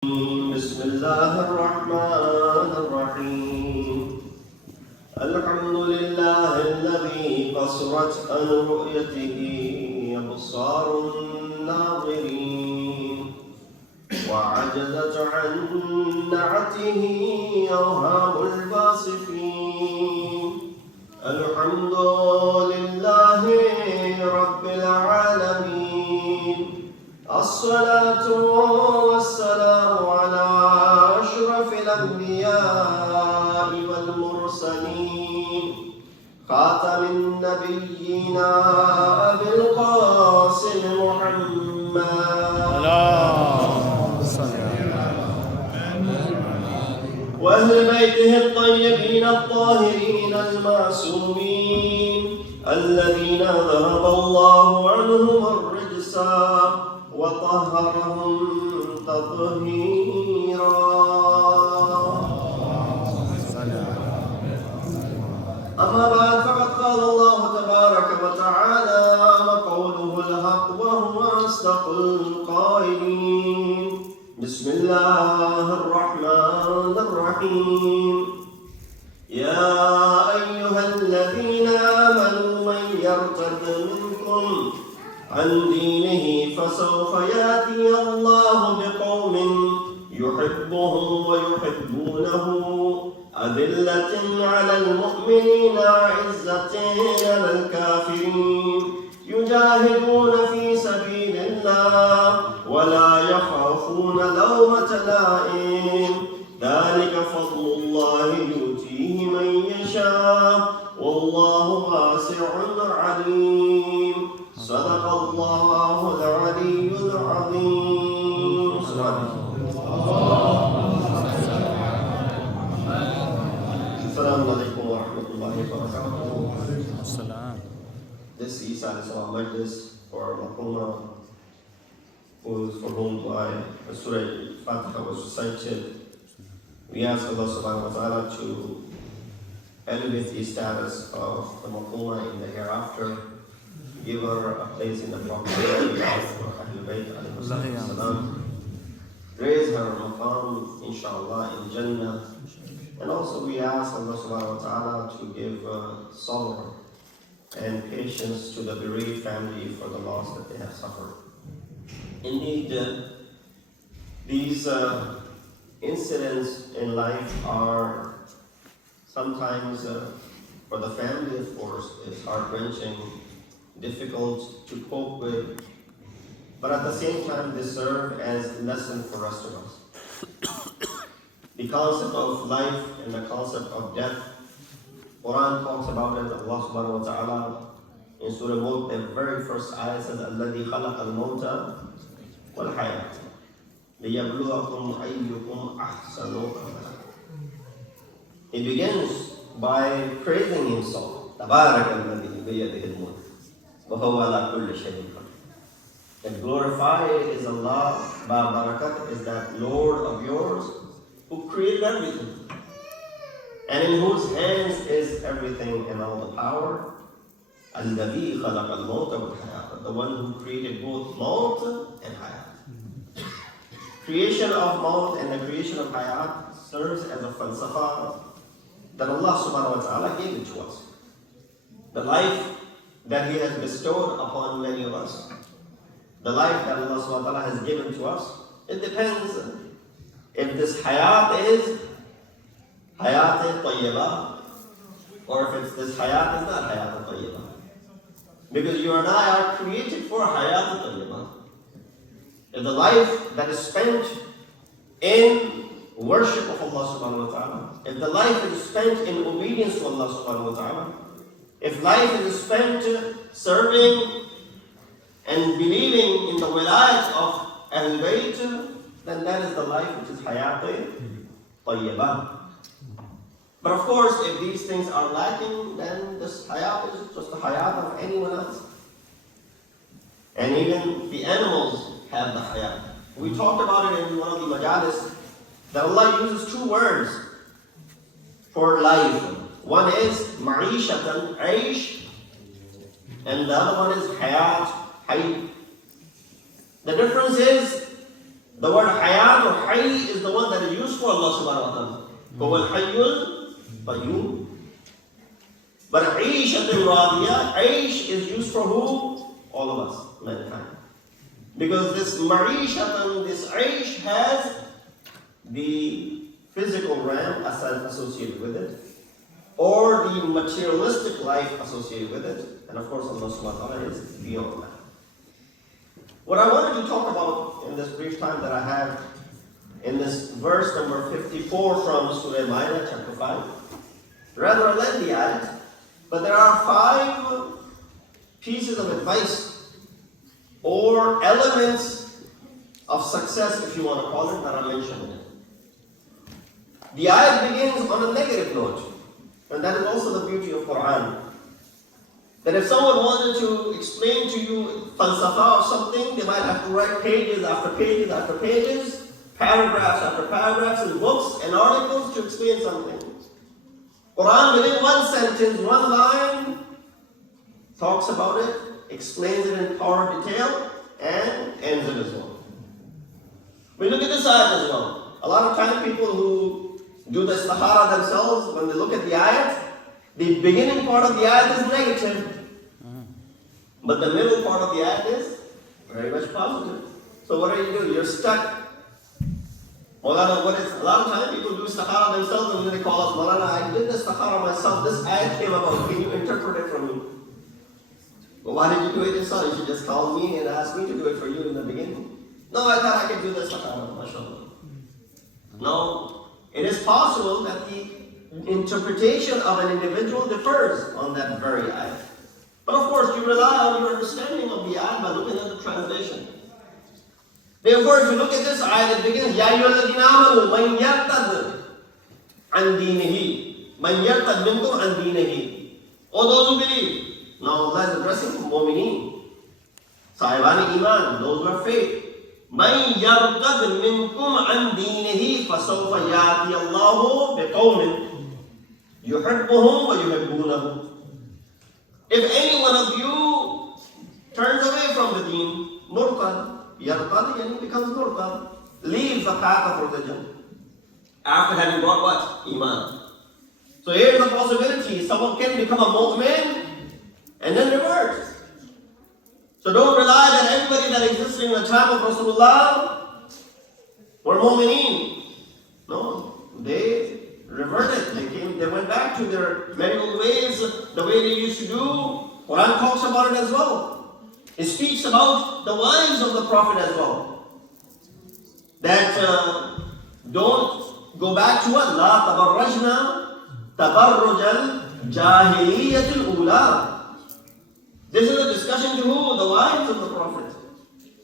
بسم الله الرحمن الرحيم الحمد لله الذي قصرت عن رؤيته أبصار الناظرين وعجزت عن نعته أوهام الباصفين الحمد لله رب العالمين الصلاة والسلام على أشرف الأنبياء والمرسلين خاتم النبيين أبي القاسم محمد وأهل بيته الطيبين الطاهرين المعصومين الذين ذهب الله عنهم الرجس وطهرهم تطهيرا أما بعد فقد قال الله تبارك وتعالى وقوله الحق وهو أصدق القائلين بسم الله الرحمن الرحيم يا أيها الذين آمنوا من يرتد منكم عن دينه فسوف يأتي الله بقوم يحبهم ويحبونه أذلة على المؤمنين أعزة على الكافرين يجاهدون في سبيل الله ولا يخافون لومة لائم ذلك فضل الله يؤتيه من يشاء والله واسع عليم صدق الله العلي العظيم. Assalamu alaikum wa rahmatullahi wa barakatuh. This is Salam Majlis for Makuma, for whom Surah Fatiha was recited. We ask Allah subhanahu wa ta'ala to elevate the status of the Makuma in the hereafter. Give her a place in the prosperity of Ahl-e-Bait alayhi salam. Raise her maqam, inshallah, in Jannah. And also we ask Allah subhanahu wa ta'ala to give sabr and patience to the bereaved family for the loss that they have suffered. Indeed, these incidents in life are sometimes, for the family of course, is heart-wrenching, difficult to cope with, but at the same time they serve as a lesson for rest of us. The concept of life and the concept of death, Quran talks about it. Allah subhanahu wa ta'ala in Surah Mulk, the very first ayah says, الَّذِي خَلَقَ الْمَوْتَ وَالْحَيَاةَ لِيَبْلُوَكُمْ أَيُّكُمْ أَحْسَنُ عَمَلًا. He begins by praising himself. تَبَارَكَ الَّذِي بِيَدِهِ الْمُلْكُ وَهُوَ عَلَى كُلِّ شَيْءٍ قَدِيرٌ. And glorified is Allah, Barakat is that Lord of yours who created everything, and in whose hands is everything and all the power. الَّذِي خَلَقَ الْمَوْتَ وَالْحَيَاةَ, the one who created both maut and hayat. Creation of maut and the creation of hayat serves as a falsafa that Allah subhanahu wa ta'ala gave it to us. The life that He has bestowed upon many of us, the life that Allah subhanahu wa ta'ala has given to us, it depends if this hayat is hayat tayyibah or if it's this hayat is not hayat tayyibah. Because you and I are created for hayat tayyibah. If the life that is spent in worship of Allah subhanahu wa ta'ala, if the life is spent in obedience to Allah subhanahu wa ta'ala, if life is spent serving and believing in the wilayat of Ahl-e-Bait, then that is the life which is hayat tayyibah. But of course, if these things are lacking, then this hayat is just the hayat of anyone else. And even the animals have the hayat. We talked about it in one of the Majlis that Allah uses two words for life. One is ma'ishatan, aish, and the other one is hayat, hayy. The difference is The word hayat or hayy is the one that is used for Allah subhanahu wa ta'ala. هو الحي القيوم. But عيشة راضية, عيش is used for who? All of us, mankind. Because this ma'ishatan, this aish has the physical realm associated with it, or the materialistic life associated with it, and of course Allah subhanahu wa ta'ala is beyond that. What I wanted to talk about in this brief time that I have in this verse number 54 from Surah Ma'idah chapter 5, rather a lengthy ayat, but there are 5 pieces of advice or elements of success, if you want to call it, that are mentioned in it. The ayat begins on a negative note, and that is also the beauty of Quran. That if someone wanted to explain to you falsafa or something, they might have to write pages after pages after pages, paragraphs after paragraphs in books and articles to explain something. Quran within one sentence, one line, talks about it, explains it in power detail, and ends it as well. We look at this ayat as well. A lot of times people who do the istikhara themselves, when they look at the ayat, the beginning part of the ayat is negative, but the middle part of the ayat is very much positive. So what do? You're stuck. Molana, a lot of times people do istikhara themselves and then they call us, Molana, I did the istikhara myself, this ayat came about, can you interpret it for me? Well, why did you do it yourself? You should just call me and ask me to do it for you in the beginning. No, I thought I could do the istikhara, mashallah. No, it is possible that the interpretation of an individual differs on that very ayat. But of course, you rely on your understanding of the ayat by looking at the translation. Therefore, if you look at this ayat, it begins, Ya ayyuhalladhina amanu, man yartad an dinihi. Man yartad minkum an dinihi. All those who believe. Now Allah is addressing mu'mineen. Sahibani iman, those who have faith. Man yartad minkum an dinihi, fasawfa yati Allahu biqawmin yuhibbuhum wa yuhibbunahu. If any one of you turns away from the deen, murtad, yartad, yani becomes murtad, leaves the path of religion after having brought what? Iman. So here's a possibility, someone can become a mu'min and then revert. So don't rely that everybody that existed in the time of Rasulullah were mu'mineen. No, they reverted. They went back to their medical ways, the way they used to do. Quran talks about it as well. It speaks about the wives of the Prophet as well. That don't go back to what? La tabarrajna tabarrujal jahiliyatul ula. This is a discussion to who? The wives of the Prophet.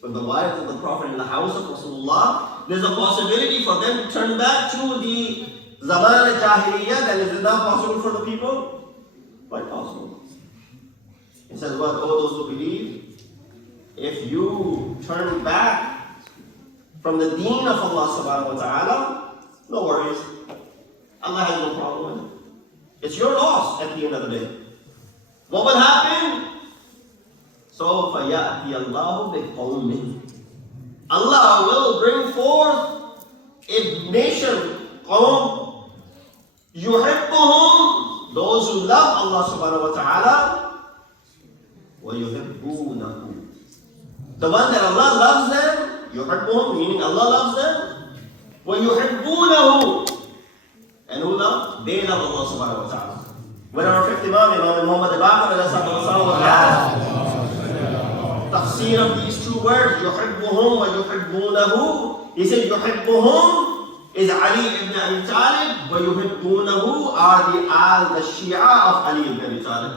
So the wives of the Prophet in the house of Rasulullah, there's a possibility for them to turn back to the Zaman al-Jahiliyyah, then is it not possible for the people? Quite possible. It says, what? All those who believe, if you turn back from the deen of Allah subhanahu wa ta'ala, no worries. Allah has no problem with it. It's your loss at the end of the day. What will happen? So, فَيَأْتِيَ اللَّهُ بِقَوْمٍ. Allah will bring forth a nation, qawm, يُحِبُّهُمْ, those who love Allah subhanahu wa ta'ala, وَيُحِبُّونَهُ. The one that Allah loves them, يُحِبُّهُمْ, meaning Allah loves them, وَيُحِبُّونَهُ. And who love? They love Allah subhanahu wa ta'ala. When our fifth Imam, Imam Muhammad Baqir, was tafsir of these two words, يُحِبُّهُمْ وَيُحِبُّونَهُ, he said, يُحِبُّهُمْ is Ali ibn Abi Talib, وَيُحِبُّونَهُ are the Shia of Ali ibn Abi Talib.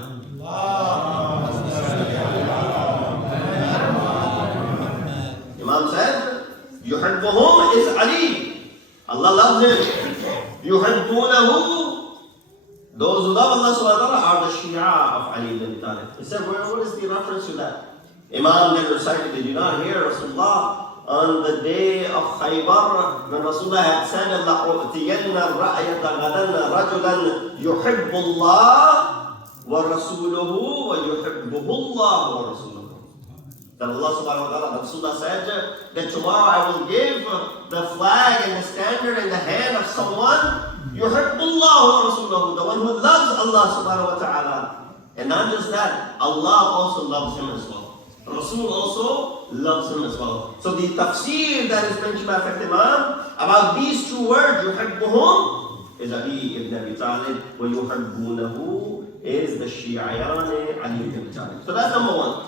Imam said, يُحِبُّهُمْ is Ali. Allah loves him. يُحِبُّونَهُ, those who love Allah subhanahu wa ta'ala are the Shia of Ali ibn Abi Talib. He said, what is the reference to that? Imam then recited, did you not hear Rasulullah on the day of Khaybar, when Rasulullah had said, لَأُعْتِيَنَّ الرَّأْيَةَ غَدًا رَجُلًا يُحِبُّ اللَّهُ وَرَسُولُهُ وَيُحِبُّهُ اللَّهُ وَرَسُولُهُ. That Allah subhanahu wa ta'ala, Rasulullah said that tomorrow I will give the flag and the standard in the hand of someone, yuhibbullahu wa rasuluhu, the one who loves Allah subhanahu wa ta'ala. And not just that, Allah also loves him as well. Rasul also loves him as well. So the tafsir that is mentioned by Faith Imam about these two words, yuhibbuhum, is Ali ibn Abi Talib, wa yuhibbunahu is the Shi'ayani Ali ibn Abi Talib. So that's number one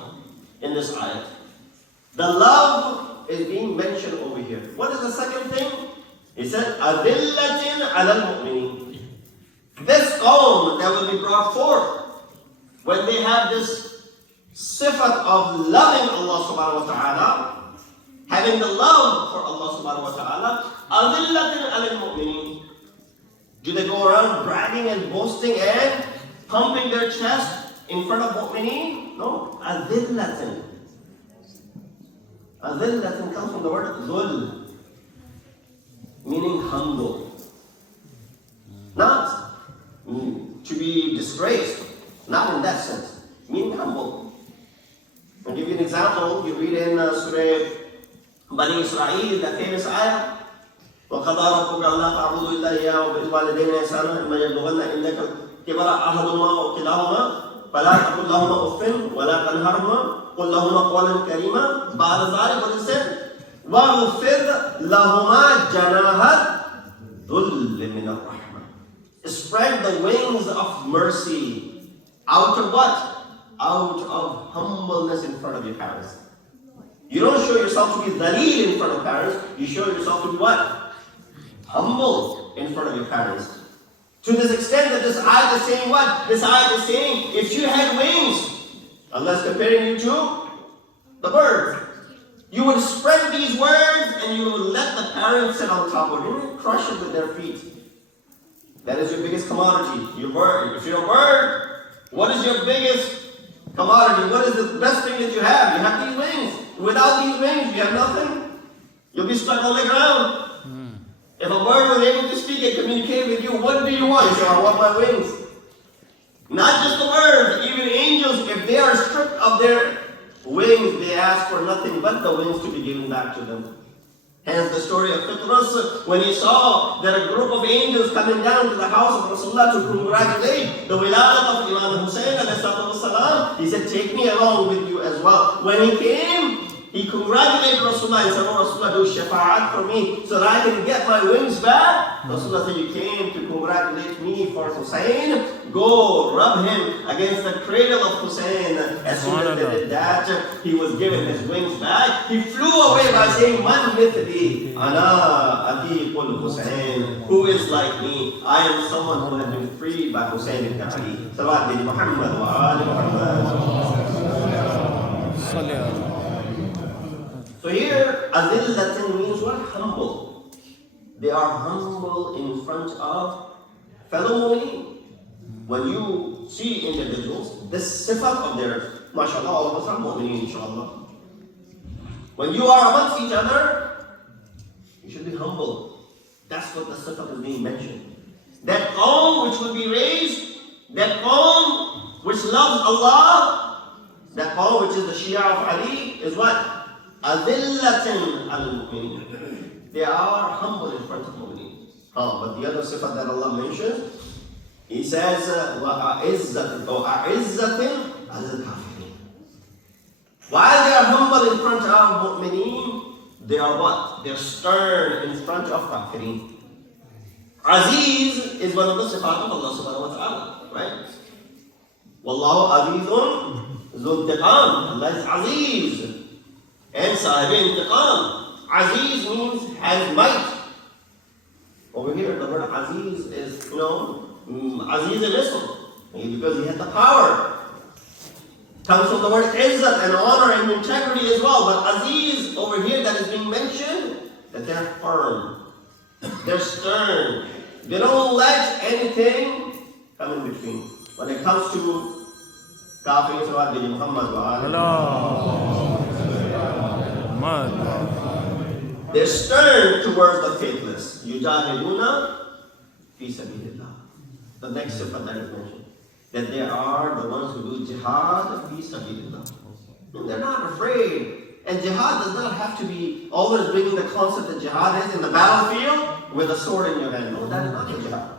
in this ayat. The love is being mentioned over here. What is the second thing? He said, Adillatin ala al-mu'minin. This qawm that will be brought forth when they have this sifat of loving Allah subhanahu wa ta'ala, having the love for Allah subhanahu wa ta'ala, Adillatin ala al-mu'minin. Do they go around bragging and boasting and pumping their chest in front of mu'mineen? No. Adillatin. Adillatin comes from the word dhul, meaning humble. Not to be disgraced. Not in that sense. Meaning humble. I'll give you an example. You read in Surah Bani Israel, that famous ayah. وَقَضَى رَبُّكَ أَلَّا تَعْبُدُوا إِلَّا إِيَّاهُ وَبِالْوَالِدَيْنِ إِحْسَانًا إِمَّا يَبْلُغَنَّ عِندَكَ الْكِبَرَ أَحَدُهُمَا أَوْ كِلَاهُمَا فَلَا تَقُل لَّهُمَا أُفٍّ وَلَا تَنْهَرْهُمَا قُل لَّهُمَا قَوْلًا كَرِيمًا. بعد ذلك, what is it? وَاغْفِرْ لَهُمَا جَنَاحَ الذُّلِّ مِنَ الرَّحْمَةِ. Spread the wings of mercy. Out of what? Out of humbleness in front of your parents. You don't show yourself to be dhaleel in front of parents. You show yourself to be what? Humble in front of your parents. To this extent that this ayat is saying what? This ayat is saying, if you had wings, Allah is comparing you to the bird. You would spread these words and you would let the parents sit on top of it. You would crush it with their feet. That is your biggest commodity. Your bird. If you're a bird, what is your biggest commodity? What is the best thing that you have? You have these wings. Without these wings, you have nothing. You'll be stuck on the ground. If a bird was able to speak and communicate with you, what do you want? You say, I want my wings. Not just the birds, even angels, if they are stripped of their wings, they ask for nothing but the wings to be given back to them. Hence the story of Fitrus, when he saw that a group of angels coming down to the house of Rasulullah to congratulate the wiladat of Imam Hussein, he said, take me along with you as well. When he came, he congratulated Rasulullah and said, oh Rasulullah, do shafa'at for me so that I can get my wings back. Rasulullah said, you came to congratulate me for Hussein. Go rub him against the cradle of Hussein. As soon as they did that, he was given his wings back. He flew away by saying, Man mithli, ana atiqul Hussein. Who is like me? I am someone who has been freed by Hussein ibn Ali. Salawat bi Muhammad wa ali Muhammad. So here, Adillatin means what? Humble. They are humble in front of fellow mu'mineen. When you see individuals, this sifat of theirs, mashallah, all of us are mu'mineen, inshallah. When you are amongst each other, you should be humble. That's what the sifat is being mentioned. That qawm which will be raised, that qawm which loves Allah, that qawm which is the Shia of Ali, is what? Adillatin al-mu'minin. They are humble in front of mu'minin. But the other sifat that Allah mentions, He says, وَأَعِزَّةٍ al-kafirin. While they are humble in front of mu'mineen, they are what? They're stern in front of kafirin. Aziz is one of the sifat of Allah subhanahu wa ta'ala, right? Wallahu azizun zul intiqam. Allah is Aziz. And Sahib intiqam. Aziz means has might. Over here, the word Aziz is, Aziz al-Ism, because he had the power. Comes from the word Izzat and honor and integrity as well. But Aziz over here that is being mentioned, that they're firm. They're stern. They don't let anything come in between. When it comes to Kafir Salawat bin Muhammad wa they're stern towards the faithless. Yujahiduna fi sabilillah. The next sifat that is mentioned. That they are the ones who do jihad fi sabilillah. They're not afraid. And jihad does not have to be always bringing the concept that jihad is in the battlefield with a sword in your hand. No, that is not a jihad.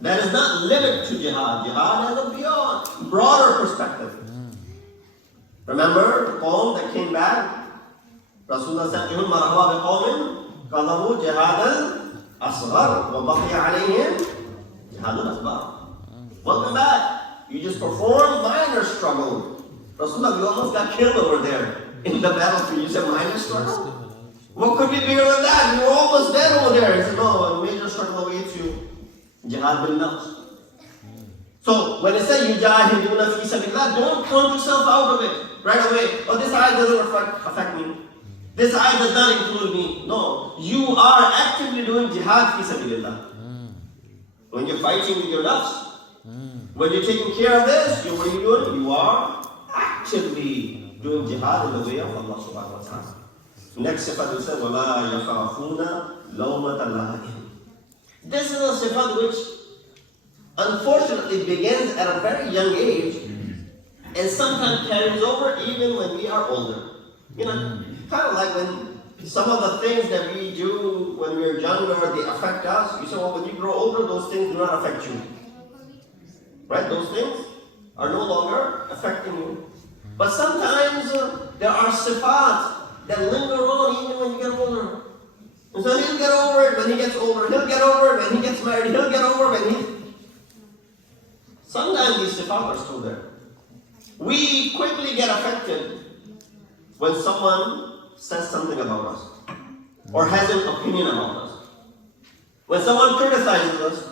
That is not limited to jihad. Jihad has a beyond, broader perspective. Remember the poem that came back? Rasulullah said, "Ihum marhaba biqawmin qadamu jihad al-asghar wa baqiya alayhim jihad al-asghar." Welcome back. You just performed minor struggle. Rasulullah, you almost got killed over there in the battlefield. You said minor struggle? What could be bigger than that? You were almost dead over there. He said, no, a major struggle awaits you. Jihad bin nafs. So when it says yujahiduna fi sabilillah, don't count yourself out of it right away. Oh, this ayah doesn't affect me. This ayah does not include me. No, you are actively doing jihad fi sabilillah. When you're fighting with your nafs, when you're taking care of this, what are you doing? You are actively doing jihad in the way of Allah subhanahu wa ta'ala. Next sifat will say, وَلَا يَخَافُونَ لَوْمَةَ لَائِمٍ. This is a sifat which unfortunately begins at a very young age and sometimes carries over even when we are older. You know, kind of like when some of the things that we do when we're younger, they affect us. You say, well, when you grow older, those things do not affect you. Right? Those things are no longer affecting you. But sometimes there are sifat that linger on even when you get older. And so he'll get over it when he gets older. He'll get over it when he gets married. He'll get over it when he... Sometimes these sifat are still there. We quickly get affected when someone says something about us or has an opinion about us. When someone criticizes us,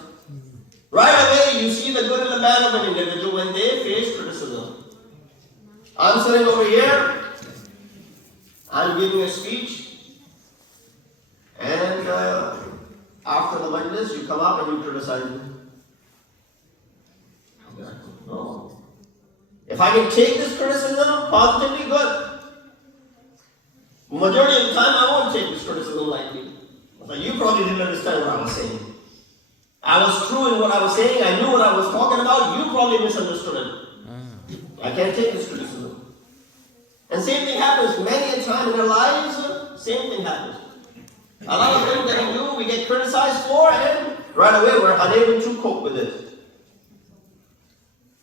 right away you see the good and the bad of an individual when they face criticism. I'm sitting over here, I'm giving a speech, and after the Majlis, you come up and you criticize me. No. If I can take this criticism positively, good. Majority of the time, I won't take this criticism lightly. But you probably didn't understand what I was saying. I was true in what I was saying, I knew what I was talking about, you probably misunderstood it. I can't take this criticism. And same thing happens many a time in our lives, same thing happens. A lot of things that we do, we get criticized for, and right away we're unable to cope with it.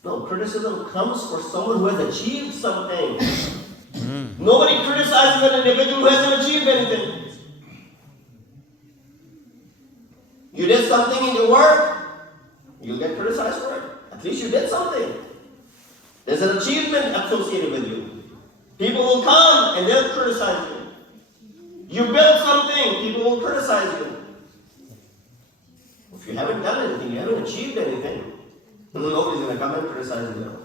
No, criticism comes for someone who has achieved something. Nobody criticizes an individual who hasn't achieved anything. You did something in your work, you'll get criticized for it. At least you did something. There's an achievement associated with you. People will come and they'll criticize you. You built something, people will criticize you. If you haven't done anything, you haven't achieved anything, nobody's going to come and criticize you.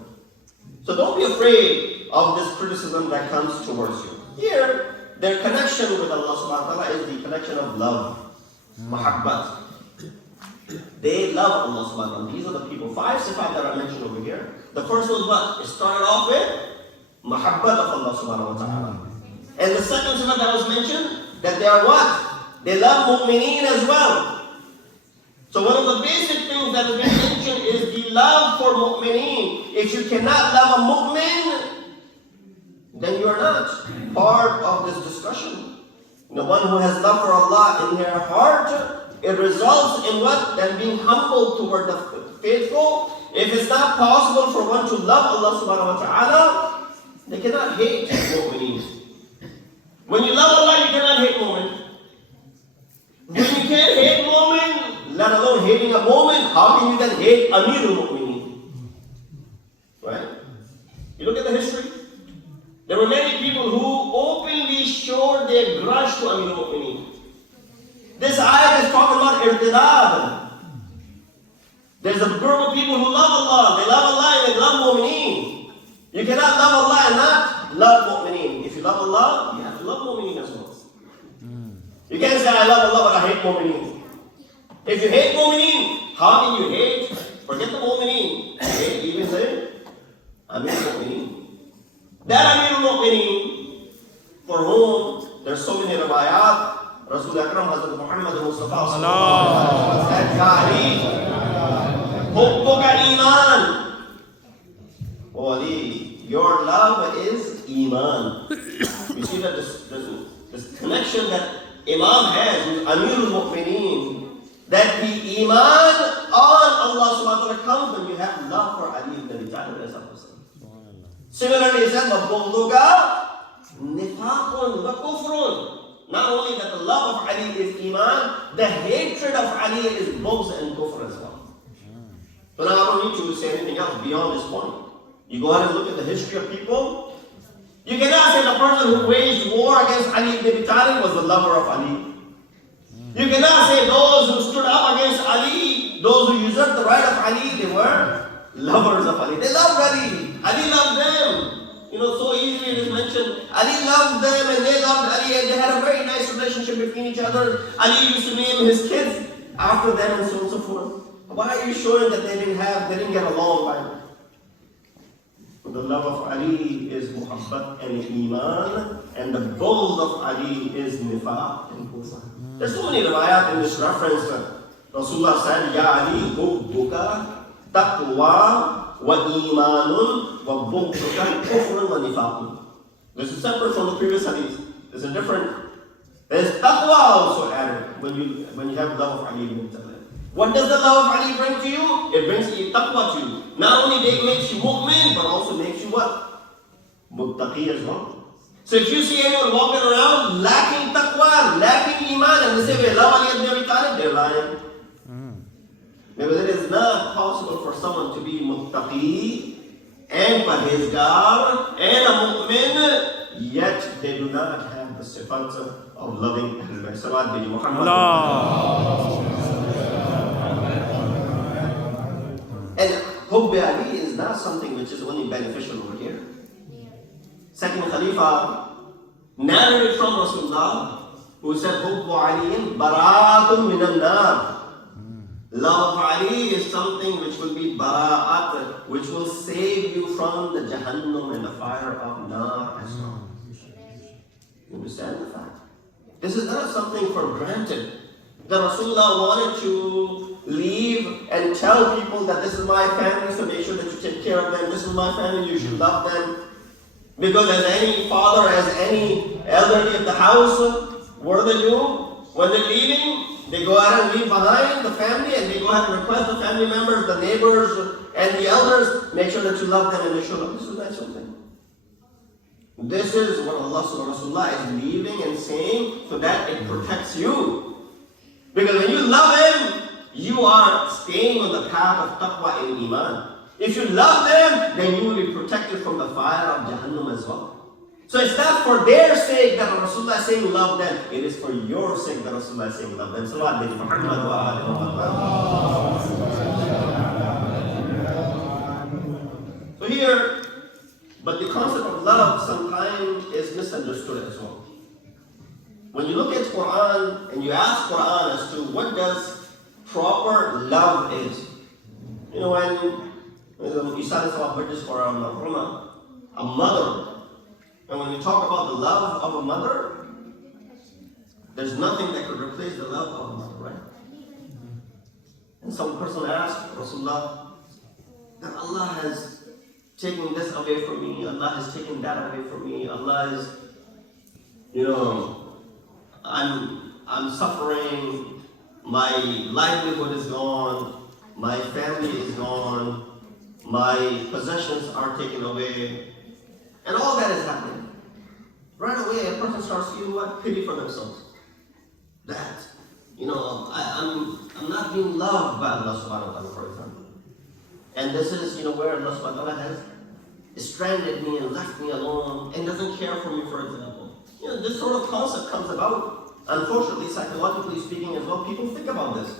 So don't be afraid of this criticism that comes towards you. Here, their connection with Allah subhanahu wa ta'ala is the connection of love, mahabbat. They love Allah subhanahu wa ta'ala. These are the people. 5 sifat that I mentioned over here. The first was what? It started off with mahabbat of Allah subhanahu wa ta'ala. And the second sifat that was mentioned, that they are what? They love mu'mineen as well. So one of the basic things that has been mentioned is the love for mu'mineen. If you cannot love a mu'min, then you are not part of this discussion. The one who has love for Allah in their heart, it results in what? Them being humble toward the faithful. If it's not possible for one to love Allah subhanahu wa ta'ala, they cannot hate mu'mineen. When you love Allah, you cannot hate mu'min. When you can't hate mu'min, let alone hating a mu'min, how can you then hate Amirul Mu'mineen? Right? You look at the history. There were many people who openly showed their grudge to Amirul Mu'mineen. This ayat is talking about irtidad. There's a group of people who love Allah. They love Allah and they love mu'mineen. You cannot love Allah and not love mu'mineen. If you love Allah, you have to love mu'mineen as well. You can't say, I love Allah but I hate mu'mineen. If you hate mu'mineen, how can you hate? Forget the mu'mineen. Hate even say, Amir mu'mineen. That Amir mu'mineen, for whom there's so many riwayat, Rasul Akram Hazrat Muhammad Mustafa said, Kari, Hubbuka Iman. Oh Ali, your love is Iman. Iman. You see that this connection that Imam has with Amirul Mu'mineen, that the Iman on Allah subhanahu wa ta'ala comes when you have love for Ali ibn Abi Talib. Similarly, he said, وَبُغْضُكَ نِفَاقٌ وَكُفْرٌ. Not only that the love of Ali is Iman, the hatred of Ali is bughz and kufr as well. So now I don't need to say anything else beyond this point. You go ahead and look at the history of people. You cannot say the person who waged war against Ali ibn Abi Talib was the lover of Ali. You cannot say those who stood up against Ali, those who usurped the right of Ali, they were lovers of Ali. They loved Ali. Ali loved them. You know, so easily it is mentioned. Ali loved them and they loved Ali and they had a very nice relationship between each other. Ali used to name his kids after them and so on and so forth. Why are you showing that they didn't get along by them? The love of Ali is muhabbat and iman, and the bughd of Ali is nifaq and kufr. There's so many riwayat in this reference. Rasulullah said, Ya Ali, hubbuka taqwa wa imanun wa bughduka kufrun wa nifaqun. This is separate from the previous hadith. There's a different. There's taqwa also added when you have love of Ali ibn Talib. What does the love of Ali bring to you? It brings taqwa to you. Not only it makes you mu'min, but also makes you what? Muttaqi as well. So if you see anyone walking around lacking taqwa, lacking iman, and they say they love Ali ibn Abi Talib, they're lying. Because it is not possible for someone to be muttaqi and parhezgar and a mu'min, yet they do not have the sifat of loving Ahl-e-Bait. Salawat bi Muhammad. And Hubb Ali is not something which is only beneficial over here. Second Khalifa narrated from Rasulullah, who said, Hubb Ali baratun minan nar. Love of Ali is something which will be bara'at, which will save you from the Jahannam and the fire of nar as well. You understand the fact? This is not something for granted. The Rasulullah wanted to leave and tell people that this is my family, so make sure that you take care of them. This is my family, you should love them. Because as any father, as any elderly of the house, what do? When they're leaving, they go out and leave behind the family, and they go out and request the family members, the neighbors, and the elders, make sure that you love them and they show love. This is not something. This is what Allah subhanahu wa ta'ala is leaving and saying, so that it protects you. Because when you love Him, you are staying on the path of taqwa and iman. If you love them, then you will be protected from the fire of Jahannam as well. So it's not for their sake that Rasulullah is saying love them. It is for your sake that Rasulullah is saying love them. Salawat bi Muhammad wa alihi. So here, but the concept of love sometimes is misunderstood as well. When you look at Quran and you ask Quran as to what does proper love is, you know, when you saw this about Majlis for a mother, and when you talk about the love of a mother, there's nothing that could replace the love of a mother, right? And some person asked Rasulullah that Allah has taken this away from me, Allah has taken that away from me, Allah is, you know, I'm suffering, my livelihood is gone, my family is gone, my possessions are taken away, and all that is happening. Right away, a person starts feeling what? Pity for themselves. That, you know, I'm not being loved by Allah subhanahu wa ta'ala, for example. And this is, you know, where Allah subhanahu wa ta'ala has stranded me and left me alone and doesn't care for me, for example. You know, this sort of concept comes about, unfortunately, psychologically speaking as well. People think about this.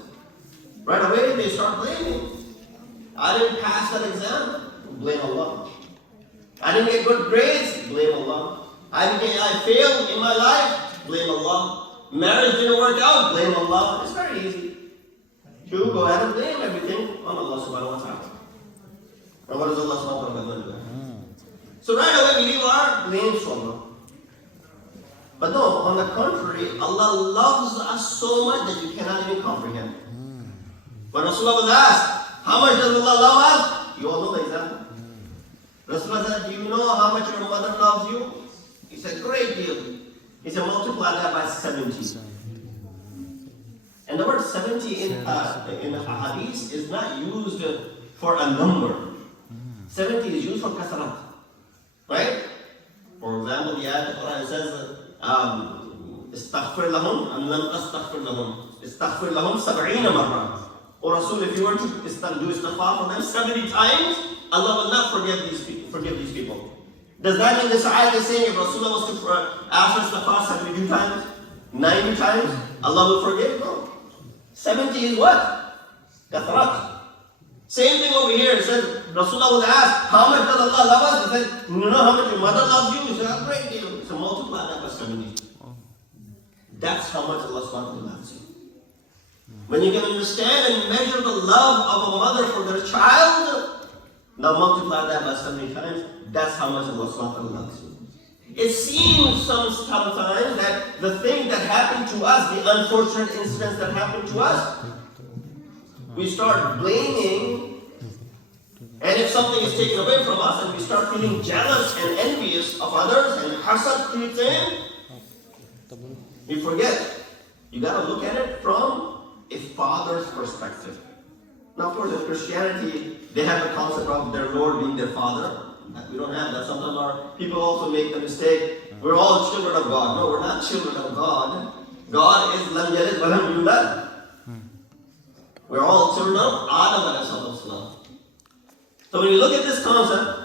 Right away, they start blaming. I didn't pass that exam, blame Allah. I didn't get good grades, blame Allah. I failed in my life, blame Allah. Marriage didn't work out, blame Allah. It's very easy to go ahead and blame everything on Allah subhanahu wa ta'ala. And what does Allah subhanahu wa ta'ala do? So right away we leave our blames to Allah. But no, on the contrary, Allah loves us so much that you cannot even comprehend. When Rasulullah was asked, how much does Allah love us? You all know the example. Rasulullah said, do you know how much your mother loves you? He said, great deal. He said, multiply that by 70. And the word 70 in the hadith is not used for a number. 70 is used for kasarat. Right? For example, the ayat of the Quran says, استغفر لهم أم لم أستغفر لهم استغفر لهم 70 مرة. Or Rasul, if you were to do istighfar for them 70 times, Allah will not forgive these people. Does that mean this ayat is saying if Rasulullah was to ask istighfar 72 times, 90 times, Allah will forgive? No. 70 is what? Kathrat. Same thing over here. It says, Rasulullah was asked, how much does Allah love us? He said, you know how much your mother loves you? He said, a great deal. So multiply that by 70. That's how much Allah subhanahu wa ta'ala loves you. When you can understand and measure the love of a mother for their child, now multiply that by 70 times, that's how much Allah subhanahu wa ta'ala loves you. It seems sometimes that the thing that happened to us, the unfortunate incidents that happened to us, we start blaming, and if something is taken away from us and we start feeling jealous and envious of others and hasad creeps in, we forget. You got to look at it from a father's perspective. Now, of course, in Christianity, they have the concept of their Lord being their father. We don't have that. Sometimes our people also make the mistake, we're all children of God. No, we're not children of God. God is lam yalid wa lam yulad. We're all children of Adam alayhi salam. So when you look at this concept,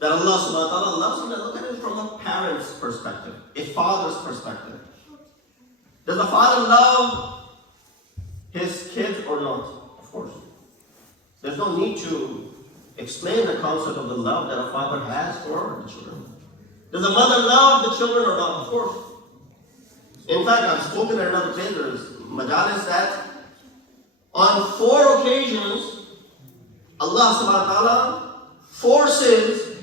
that Allah subhanahu wa ta'ala loves you, look at it from a parent's perspective, a father's perspective. Does the father love his kids or not? Of course. There's no need to explain the concept of the love that a father has for the children. Does the mother love the children or not? Of course. In fact, I've spoken at another place, there's Majlis, that on 4 occasions, Allah subhanahu wa ta'ala forces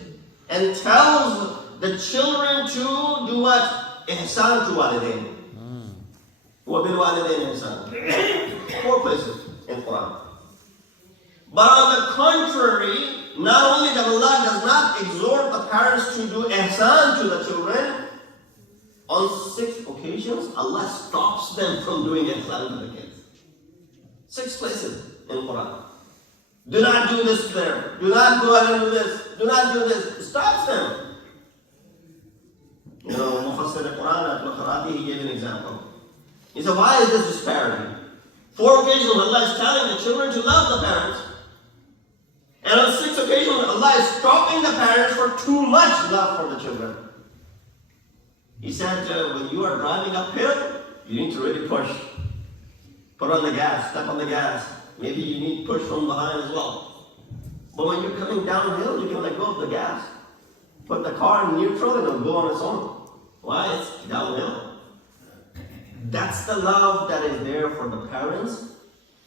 and tells the children to do what? Ihsan to walidain. وَبِالْوَالِدَيْنِ إِحْسَانًا. 4 places in Quran. But on the contrary, not only that Allah does not exhort the parents to do ihsan to the children, on 6 occasions, Allah stops them from doing ihsan to the kids. 6 places in Quran. Do not do this there. Do not go ahead and do this. Do not do this. It stops them. You know, Mufassir al-Quran, al-Kharati, he gave an example. He said, why is this disparity? 4 occasions Allah is telling the children to love the parents. And on 6 occasions Allah is stopping the parents for too much love for the children. He said, when you are driving uphill, you need to really push. Put on the gas, step on the gas. Maybe you need push from behind as well. But when you're coming downhill, you can let go of the gas. Put the car in neutral and it'll go on its own. Why? It's downhill. That's the love that is there for the parents,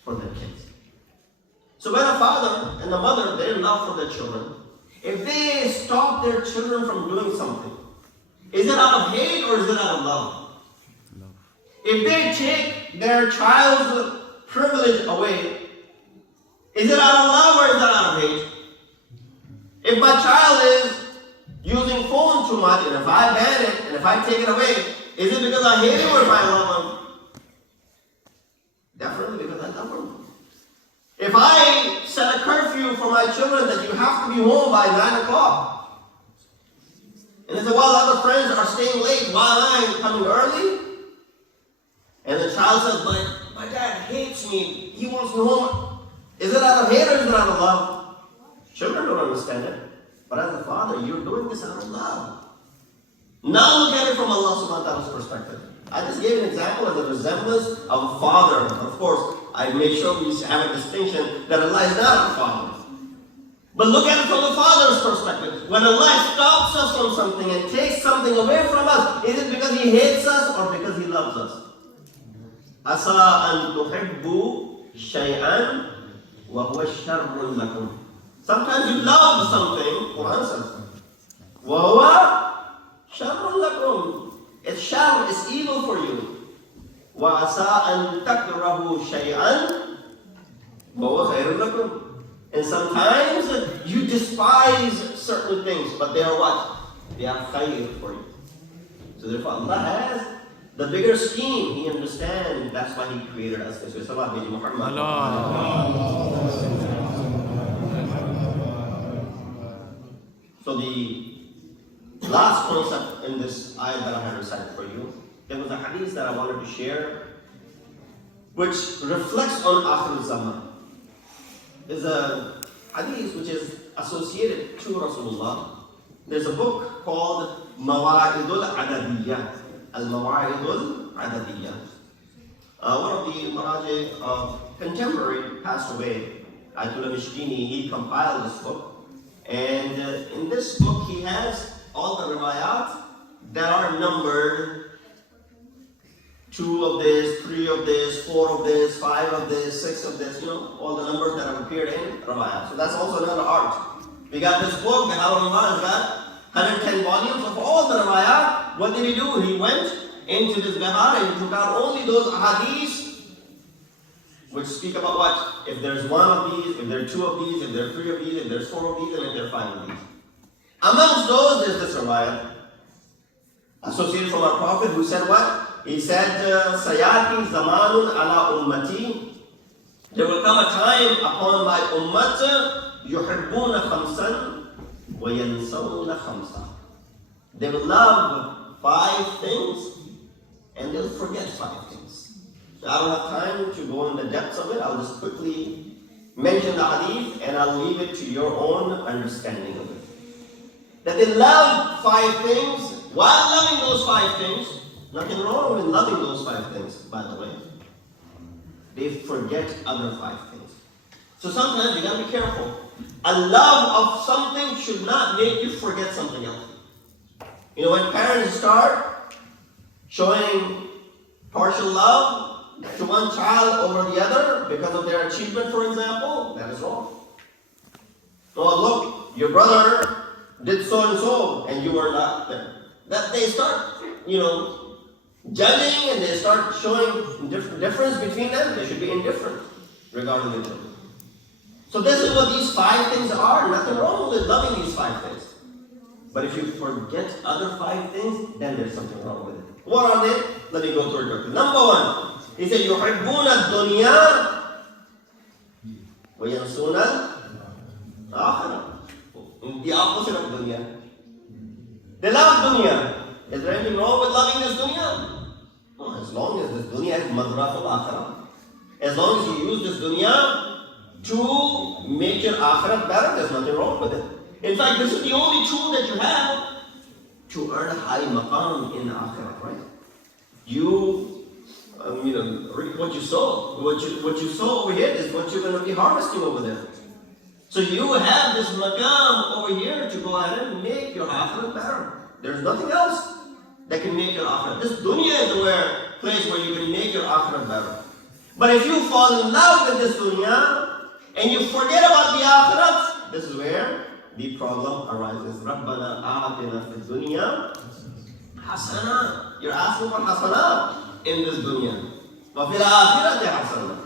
for their kids. So when a father and a mother, their love for their children, if they stop their children from doing something, is it out of hate or is it out of love? Love. If they take their child's privilege away, is it out of love or is it out of hate? If my child is using phone too much, and if I ban it, and if I take it away, is it because I hate him or if I love him? Definitely because I love him. If I set a curfew for my children that you have to be home by 9 o'clock, and they say, well, other friends are staying late while I'm coming early, and the child says, my dad hates me, he wants me home. Is it out of hate or is it out of love? Children don't understand it. But as a father, you're doing this out of love. Now look at it from Allah subhanahu wa ta'ala's perspective. I just gave an example of the resemblance of a father. Of course, I made sure we have a distinction that Allah is not a father. But look at it from the father's perspective. When Allah stops us from something and takes something away from us, is it because He hates us or because He loves us? Asa an tuhibbu shay'an wa huwa sharrun lakum. Sometimes you love something, Quran says, wa huwa sharrun lakum. It's shar, it's evil for you. Wa asa an takrahu shay'an wa huwa khairun lakum. And sometimes you despise certain things, but they are what? They are khayr for you. So therefore Allah has the bigger scheme. He understands. That's why He created us. So Salat Nabi Muhammad. So the last concept in this ayah that I have recited for you, there was a hadith that I wanted to share, which reflects on Akhir Zaman. There's a hadith which is associated to Rasulullah. There's a book called Mawa'idul Adadiyya. Al-Mawa'idul Adadiyya. One of the Maraji of contemporary passed away, Ayatollah Mishkini. He compiled this book. And in this book he has all the riwayat that are numbered. 2 of this, 3 of this, 4 of this, 5 of this, 6 of this, all the numbers that have appeared in riwayat. So that's also another art. We got this book, Bihar al-Anwar, has got 110 volumes of all the riwayat. What did he do? He went into this Bihar and he took out only those hadiths which speak about what? If there's 1 of these, if there are 2 of these, if there are 3 of these, if there's 4 of these, and if there are 5 of these. Amongst those, there's this riwayat associated from our Prophet who said what? He said, Sayati zamanun ala ummati. There will come a time upon my ummah, yuhibbuna khamsan wa yansawna khamsa. They will love 5 things and they'll forget 5 things. So I don't have time to go in the depths of it. I'll just quickly mention the hadith and I'll leave it to your own understanding of it. That they love 5 things. While loving those 5 things, nothing wrong with loving those 5 things, by the way. They forget other 5 things. So sometimes you gotta be careful. A love of something should not make you forget something else. When parents start showing partial love to one child over the other because of their achievement, for example, that is wrong. Oh, look, your brother did so and so, and you were not there. That they start, judging and they start showing difference between them. They should be indifferent regarding each other. So this is what these 5 things are. Nothing wrong with loving these 5 things. But if you forget other 5 things, then there's something wrong with it. What are they? Let me go through it quickly. Number 1, he said, يُحِبُّونَ الدُّنْيَا وَيَنْسُونَ الْآخِرَةَ. The opposite of dunya. They love dunya. Is there anything wrong with loving this dunya? No, as long as this dunya is mazratul akhirah. As long as you use this dunya to make your akhirat better, there's nothing wrong with it. In fact, this is the only tool that you have to earn a high maqam in the akhirat, right? What you sow. What you sow over here is what you're going to be harvesting over there. So you have this maqam over here to go ahead and make your akhirat better. There's nothing else that can make your akhirat. This dunya is the place where you can make your akhirat better. But if you fall in love with this dunya and you forget about the akhirat, this is where the problem arises. Rabbana a'atina fid dunya hasana. You're asking for hasana in this dunya. Wa fil akhirati hasana.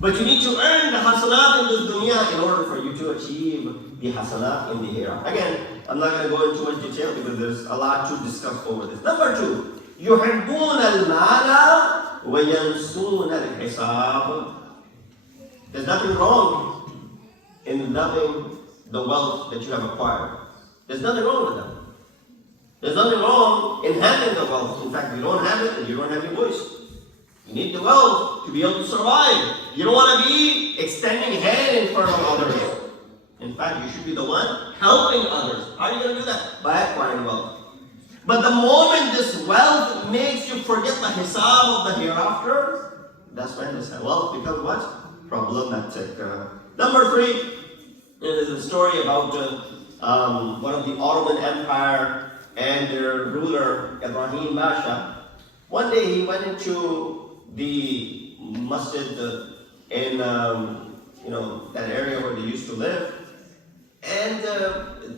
But you need to earn the hasanat in this dunya in order for you to achieve the hasanat in the hereafter. Again, I'm not going to go into too much detail because there's a lot to discuss over this. Number 2, يُحِبُّونَ الْمَالَ وَيَنْسُونَ الْحِسَابَ. There's nothing wrong in loving the wealth that you have acquired. There's nothing wrong with that. There's nothing wrong in having the wealth. In fact, if you don't have it, then you don't have your voice. You need the wealth to be able to survive. You don't want to be extending hand in front of others. In fact, you should be the one helping others. How are you going to do that? By acquiring wealth. But the moment this wealth makes you forget the hisab of the hereafter, that's when this wealth becomes what? Problematic. Number 3 is a story about one of the Ottoman Empire and their ruler, Ibrahim Pasha. One day he went into the masjid in that area where they used to live, and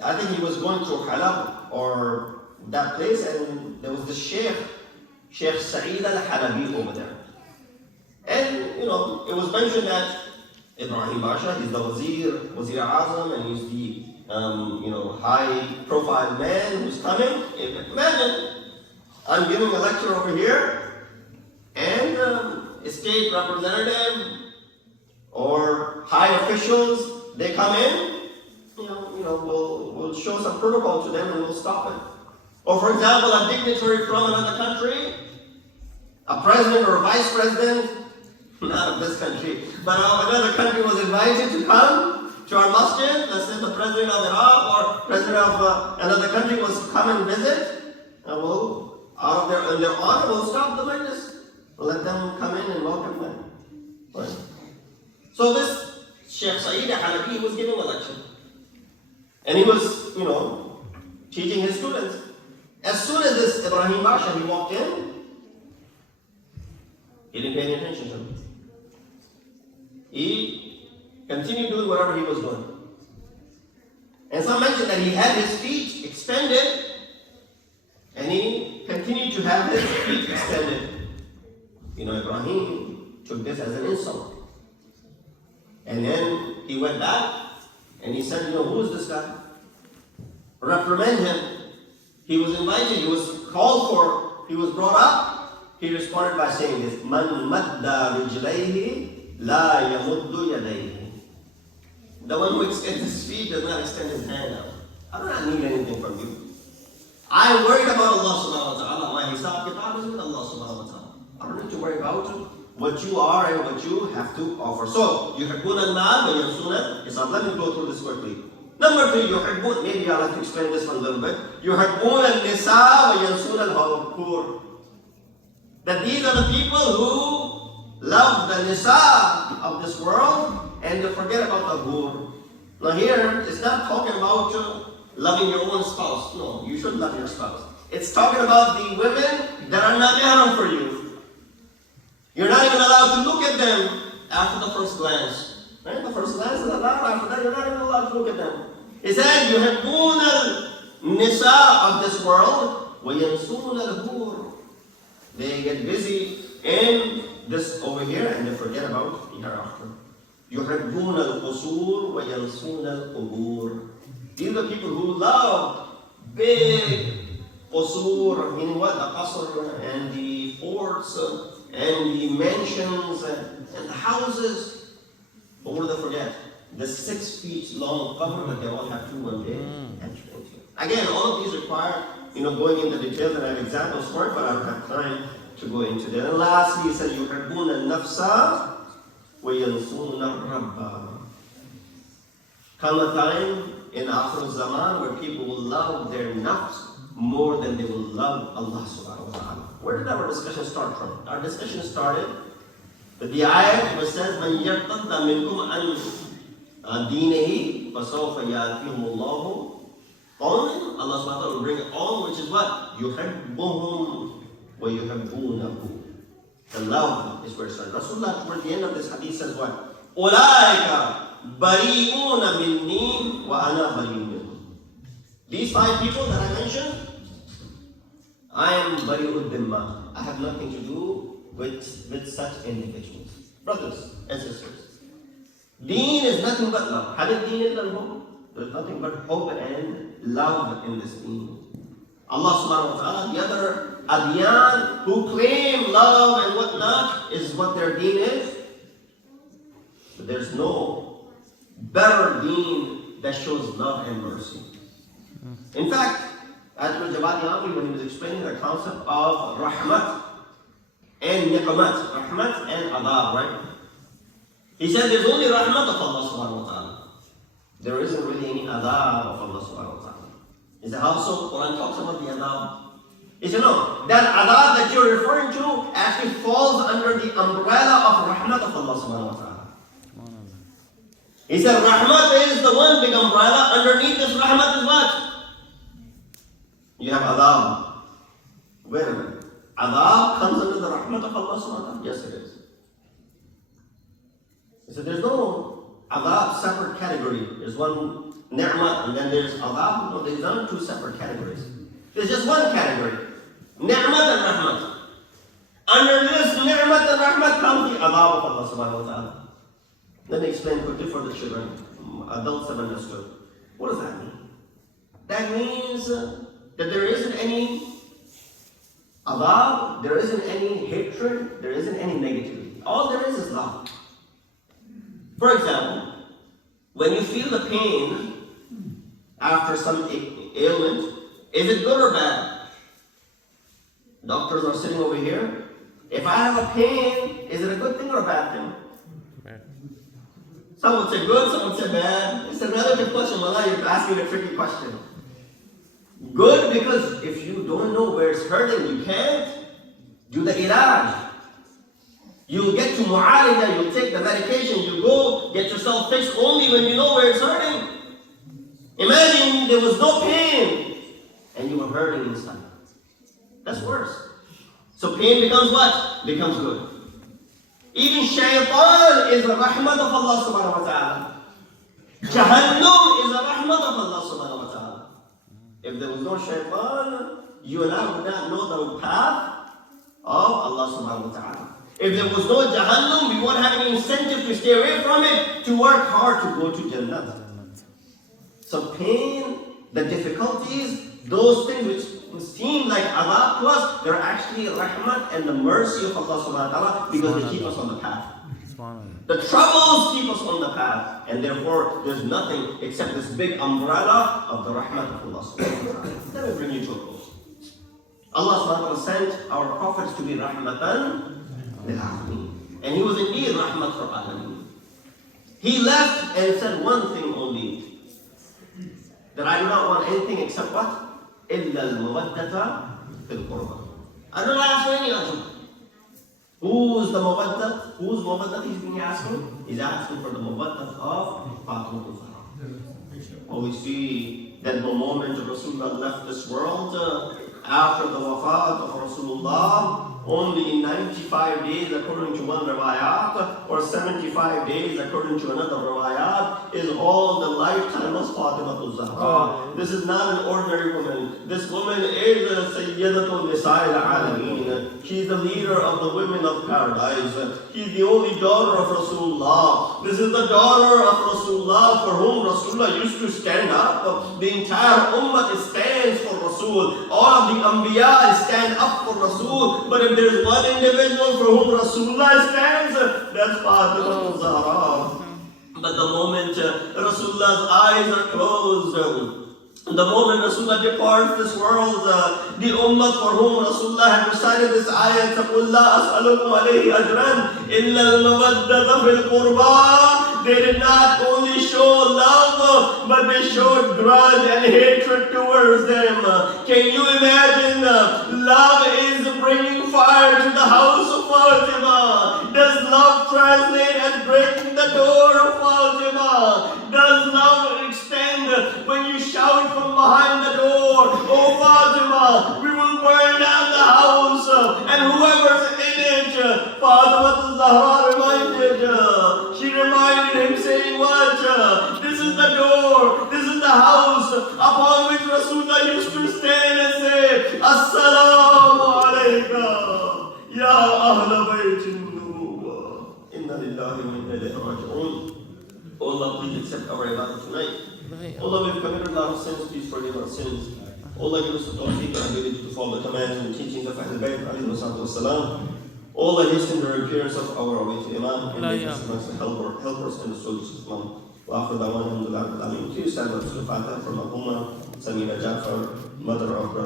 I think he was going to Halab or that place, and there was the Sheikh Syed al-Halabi over there. And it was mentioned that Ibrahim Pasha, he's the Wazir Azam, and he's the high profile man who's coming. Imagine I'm giving a lecture over here, and a state representative or high officials, they come in, we'll show some protocol to them and we'll stop it. Or for example, a dignitary from another country, a president or a vice president, not of this country, but of another country was invited to come to our masjid. Let's say the president of Iraq or president of another country was to come and visit, and we'll, out of their honor, we'll stop the Majlis. We'll let them come in and welcome them. Right? So this Sheikh Syed Halabi was giving a lecture. And he was, teaching his students. As soon as this Ibrahim Pasha, he walked in, he didn't pay any attention to him. He continued doing whatever he was doing. And some mentioned that he had his feet extended, and he continued to have his feet extended. Ibrahim took this as an insult. And then he went back and he said, who is this guy? Reprimand him. He was invited, he was called for, he was brought up. He responded by saying this, Man madda rijlayhi la yamuddu yadayhi. The one who extends his feet does not extend his hand out. I do not need anything from you. I'm worried about Allah subhanahu wa ta'ala. My hisab kitab is with Allah subhanahu wa ta'ala. I don't need to worry about what you are and what you have to offer. So, yuhibbun al-mal wa yansuna isab. Let me go through this quickly. Number 3, yuhibbun, maybe I'll have to explain this one a little bit. Yuhibbun al-nisa wa yansuna al-hukur. That these are the people who love the nisa of this world and they forget about the ghur. Now here, it's not talking about loving your own spouse. No, you should love your spouse. It's talking about the women that are not mahram for you. You're not even allowed to look at them after the first glance. Right? The first glance is allowed. After that, you're not even allowed to look at them. It said, yuhibbun al-nisa of this world, wa yansuna al-hur. They get busy in this over here and they forget about the hereafter. Yuhibbun al-qusur wa yansuna al-qubur. These are the people who love big qusur, meaning what? The qasr and the forts and the mansions and the houses. But what do they forget? The 6 feet long cover that they all have to one day enter into. Again, all of these require, going into details, and I have examples for it, but I don't have time to go into that. And lastly, he said, يُحِبُّونَ النَّفْسَ وَيَنْصُونَ الرَّبَّ. Come a time in Akhir Zaman where people will love their nafs more than they will love Allah subhanahu wa ta'ala. Where did our discussion start from? Our discussion started with the ayat which says, مَنْ يَرْتَدَّ مِنْكُمْ عَنْ دِينِهِ فَسَوْفَ يَأْتِيهِمُ اللَّهُ قَوْمٍ. Allah subhanahu wa ta'ala will bring it on, which is what? يُحِبُّهُمْ وَيُحِبُّونَهُ. The love is where it started. Rasulullah toward the end of this hadith says what? أُولَٰئِكَ بَرِيئُونَ مِنِّي وَأَنَا بَرِيءٌ مِّنْهُمْ. These 5 people that I mentioned, I am bari'ud dhimma. I have nothing to do with such individuals. Brothers and sisters, deen is nothing but love. Hadith deen is love. There is nothing but hope and love in this deen. Allah subhanahu wa ta'ala, the other adyan who claim love and whatnot is what their deen is. But there's no better deen that shows love and mercy. In fact, Al-Jabali when he was explaining the concept of rahmat and niqmat, rahmat and adab, right? He said there's only rahmat of Allah subhanahu wa ta'ala. There isn't really any adab of Allah subhanahu wa ta'ala. He said, how so? Quran talks about the adab. He said, no, that adab that you're referring to actually falls under the umbrella of rahmat of Allah subhanahu wa ta'ala. He said, rahmat is the one big umbrella. Underneath this rahmat is what? You have adab. Wait a minute. Adab comes under the rahmat of Allah subhanahu wa ta'ala? Yes, it is. He said, there's no adab separate category. There's one ni'mat and then there's adab. No, these aren't 2 separate categories. There's just one category. Ni'mat and rahmat. Under this ni'mat and rahmat comes the adab of Allah subhanahu wa ta'ala. Let me explain quickly for the children. Adults have understood. What does that mean? That means that there isn't any Allah, there isn't any hatred, there isn't any negativity. All there is love. For example, when you feel the pain after some ailment, is it good or bad? Doctors are sitting over here. If I have a pain, is it a good thing or a bad thing? Bad. Some would say good, some would say bad. It's a relative question. Wallah, you're asking a tricky question. Good, because if you don't know where it's hurting, you can't do the ilaj. You'll get to mu'alija, you'll take the medication, you go get yourself fixed only when you know where it's hurting. Imagine there was no pain and you were hurting inside. That's worse. So pain becomes what? Becomes good. Even shaitan is a rahmat of Allah subhanahu wa ta'ala. Jahannam is a rahmat of Allah subhanahu wa ta'ala. If there was no shaitan, you and I would not know the path of Allah subhanahu wa ta'ala. If there was no Jahannam, we won't have any incentive to stay away from it, to work hard to go to Jannah. So pain, the difficulties, those things which seem like azab to us, they're actually rahmat and the mercy of Allah subhanahu wa ta'ala because they keep us on the path. The troubles keep us on the path, and therefore there's nothing except this big umbrella of the rahmat of Allah subhanahu wa ta'ala. Let me bring you to a close. Allah subhanahu wa ta'ala sent our prophets to be rahmatan. And he was indeed rahmat for Alameen. He left and said one thing only, that I do not want anything except what? إِلَّا الْمَوَدَّةَ فِي الْقُرْبَى. I don't ask for any other. Who's the mawaddah? Whose mawaddah he's being asking? He's asking for the mawaddah of Fatima al-Zahra. We see that the moment Rasulullah left this world, after the wafat of Rasulullah, only in 95 days according to one riwayat, or 75 days according to another riwayat, is all the lifetime of Fatima al-Zahra. This is not an ordinary woman. This woman is Sayyidatul Nisa'il Alameen. She's the leader of the women of paradise. She's the only daughter of Rasulullah. This is the daughter of Rasulullah for whom Rasulullah used to stand up. The entire ummah stands for Rasul. All of the Anbiya stand up for Rasul. But if there's one individual for whom Rasulullah stands, that's Fatima al-Zahra. But the moment Rasulullah's eyes are closed, the moment Rasulullah departs this world, the ummah for whom Rasulullah had recited this ayah, تَقُلْ لَا أَسْأَلُكُمْ عَلَيْهِ أَجْرًا إِلَّا الْمَوَدَّةَ فِي الْقُرْبَى. They did not only show love, but they showed grudge and hatred towards them. Can you imagine? Love is bringing fire to the house of Fatima. Does love translate as breaking the door of Fatima? Does love extend when you shout from behind the door, "Oh Fatima, we will burn down the house," and whoever's in it, Fatima al-Zahra she reminded him saying what? This is the door, this is the house upon which Rasulullah used to stand and say, "Assalamu alayka, ya Ahl-e-Bait an-Nubuwwah. Inna lillahi wa inna ilayhi raji'un." Oh Allah, please accept our ibadah tonight. Allah, we've committed a lot of sins, please forgive our sins. Allah, give us the tawfiq and ability to follow the commands and teachings of Ahl-e-Bait alayhi wassalam. Allah, hasten the appearance of our awaited Imam and make us amongst the helpers and the soldiers of Islam. Wa akhir da'wana alhamdulillah. To you stand up to the Fatiha from Al-Ummah, Samira Jafar, mother of brother.